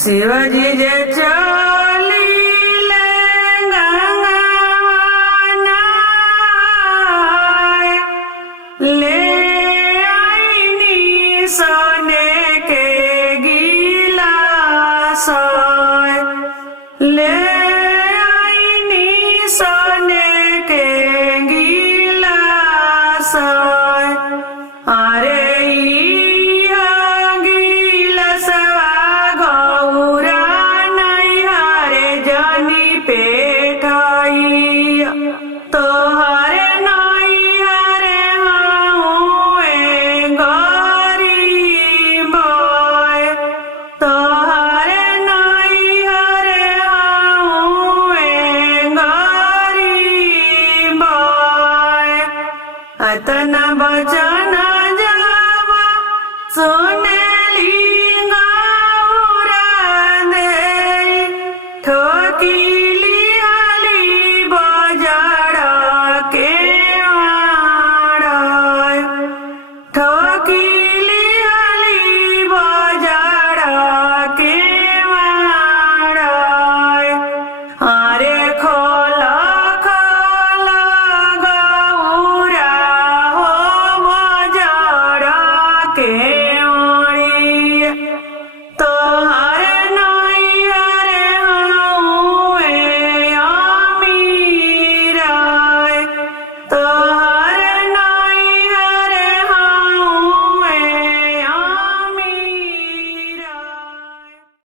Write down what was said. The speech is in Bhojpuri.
शिवजी जे चली ले गंगावानाय, ले आईनी सोने के गिलासाय, ले आईनी सोने के गिलासाय। अरे तोहरे नैहरे हउए गरीबाय, तोहरे नैहरे हउए गरीबाय। अतना बचन जावा सुनेली गौरा दे, ठोकीली ठोकी